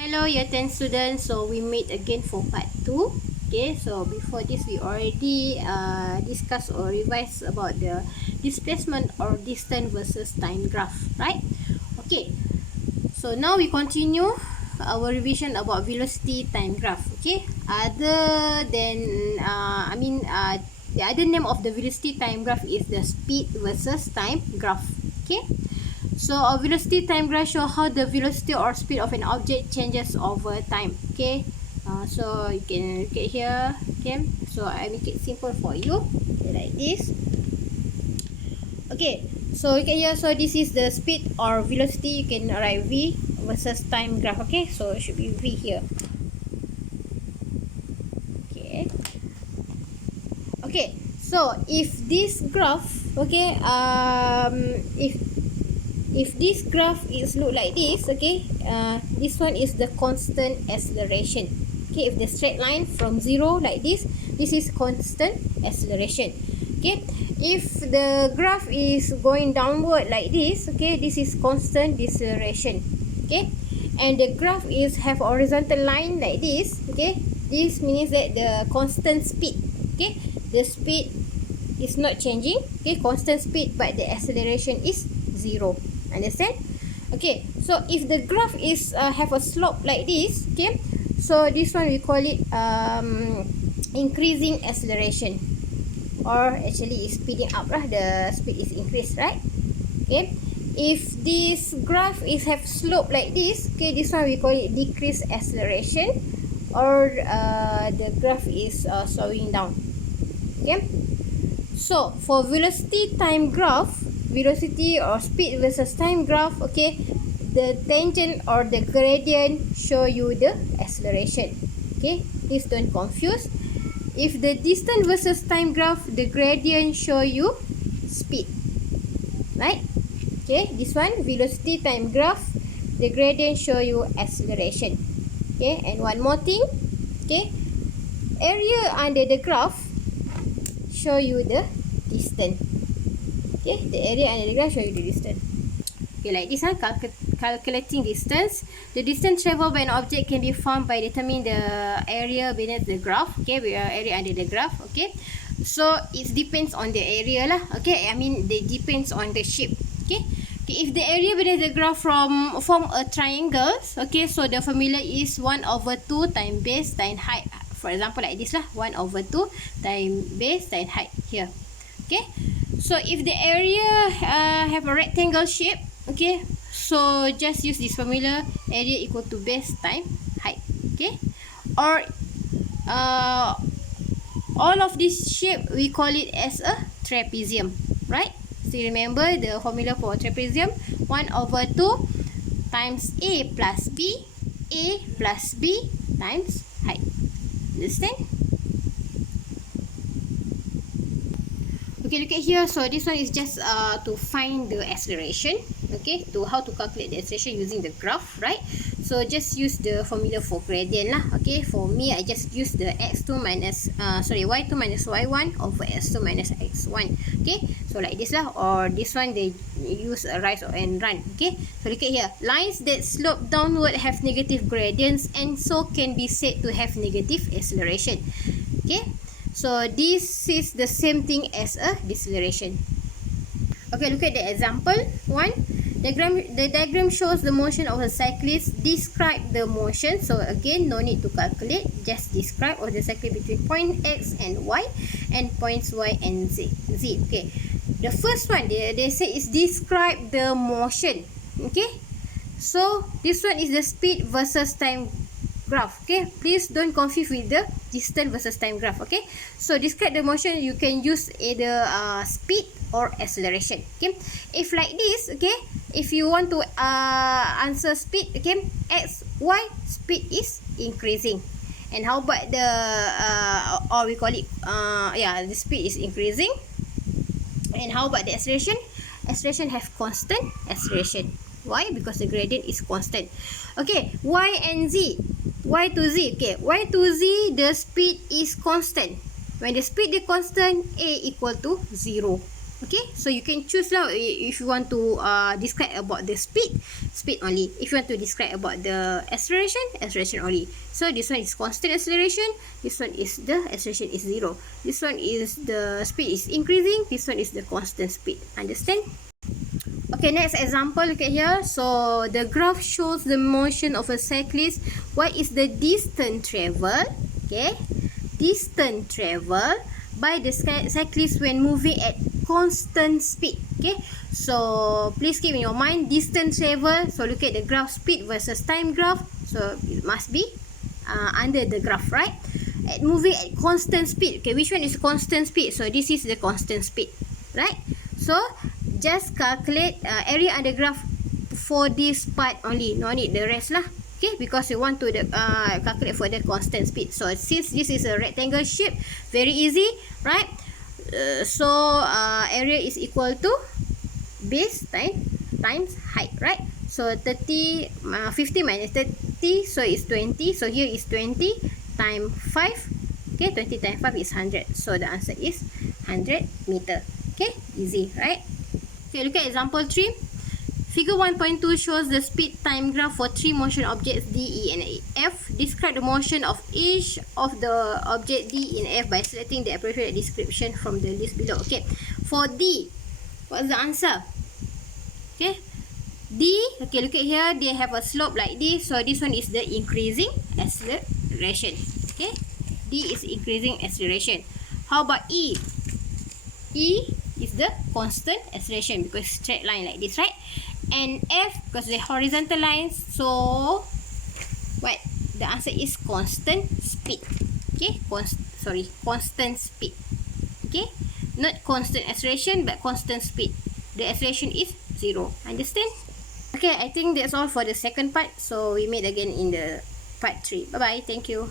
Hello year 10 students, so we meet again for part 2. Okay, so before this we already discussed or revised about the displacement or distance versus time graph, right? Okay, so now we continue our revision about velocity time graph. Okay, other than the other name of the velocity time graph is the speed versus time graph. Okay, so a velocity time graph show how the velocity or speed of an object changes over time. Okay, so you can look at here. Okay, so I make it simple for you like this. Okay, so look at here. So this is the speed or velocity. You can write v versus time graph. Okay, so it should be v here. Okay. Okay, so if this graph, okay, if this graph is look like this, okay, this one is the constant acceleration. Okay, if the straight line from 0 like this is constant acceleration. Okay, if the graph is going downward like this, okay, this is constant deceleration. Okay, and the graph is have horizontal line like this, okay, this means that the constant speed. Okay, the speed is not changing, okay, constant speed, but the acceleration is 0. Understand? Okay, so if the graph is have a slope like this, okay, so this one we call it increasing acceleration, or actually is speeding up lah, the speed is increased, right? Okay, if this graph is have slope like this, okay, this one we call it decreased acceleration, or the graph is slowing down. Okay, so for velocity time graph, velocity or speed versus time graph, okay, the tangent or the gradient show you the acceleration. Okay, please don't confuse. If the distance versus time graph, the gradient show you speed, right? Okay, this one velocity time graph, the gradient show you acceleration. Okay, and one more thing, okay, area under the graph show you the distance. Okay, the area under the graph show you the distance. Okay, like this one, calculating distance. The distance traveled by an object can be found by determining the area beneath the graph. Okay, area under the graph. Okay, so it depends on the area lah. Okay, I mean it depends on the shape. Okay, if the area beneath the graph form a triangle, okay, so the formula is 1/2 times base times height. For example, like this lah, 1/2 times base times height here. Okay, so if the area have a rectangle shape, okay, so just use this formula, area equal to base times height. Okay, or all of this shape we call it as a trapezium, right? So remember the formula for trapezium, 1/2 times a plus b times height. Understand? Okay, look at here. So this one is just to find the acceleration. Okay, to how to calculate the acceleration using the graph, right? So just use the formula for gradient lah. Okay, for me I just use the y2 minus y1 over x2 minus x1. Okay, so like this lah, or this one they use a rise and run. Okay, so look at here, lines that slope downward have negative gradients and so can be said to have negative acceleration. Okay, so this is the same thing as a deceleration. Okay, look at the example 1. The diagram shows the motion of a cyclist. Describe the motion. So again, no need to calculate, just describe of the cycle between point X and Y and points Y and Z. Okay, the first one they say is describe the motion. Okay, so this one is the speed versus time graph. Okay, please don't confuse with the distance versus time graph. Okay, so describe the motion, you can use either speed or acceleration. Okay, if like this, okay, if you want to answer speed, okay, x y speed is increasing, and how about the or we call it the speed is increasing, and how about the acceleration? Acceleration have constant acceleration. Why? Because the gradient is constant. Okay, y and z, y to z. Okay, y to z, the speed is constant. When the speed is constant, a equal to 0. Okay, so you can choose lah if you want to describe about the speed only. If you want to describe about the acceleration only. So this one is constant acceleration, this one is the acceleration is 0. This one is the speed is increasing, this one is the constant speed. Understand? Okay, next example, look at here. So the graph shows the motion of a cyclist. What is the distance travel? Okay, distance travel by the cyclist when moving at constant speed. Okay, so please keep in your mind distance travel. So look at the graph, speed versus time graph. So it must be under the graph, right? At moving at constant speed. Okay, which one is constant speed? So this is the constant speed, right? So just calculate area under graph for this part only, no need the rest lah. Okay, because we want to calculate for the constant speed. So since this is a rectangle shape, very easy, right? So area is equal to base times height, right? So 50 minus 30, so it's 20. So here is 20 times 5. Okay, 20 times 5 is 100. So the answer is 100 meter. Okay, easy, right? Okay, look at example 3. Figure 1.2 shows the speed time graph for 3 motion objects D, E, and F. Describe the motion of each of the object D, E, and F by selecting the appropriate description from the list below. Okay, for D, what's the answer? Okay, D, okay, look at here, they have a slope like this. So this one is the increasing acceleration. Okay, D is increasing acceleration. How about E? E is the constant acceleration because straight line like this, right? And F because the horizontal lines. So what? The answer is constant speed. Okay, constant speed. Okay, not constant acceleration but constant speed. The acceleration is 0. Understand? Okay, I think that's all for the second part. So we meet again in the part 3. Bye bye. Thank you.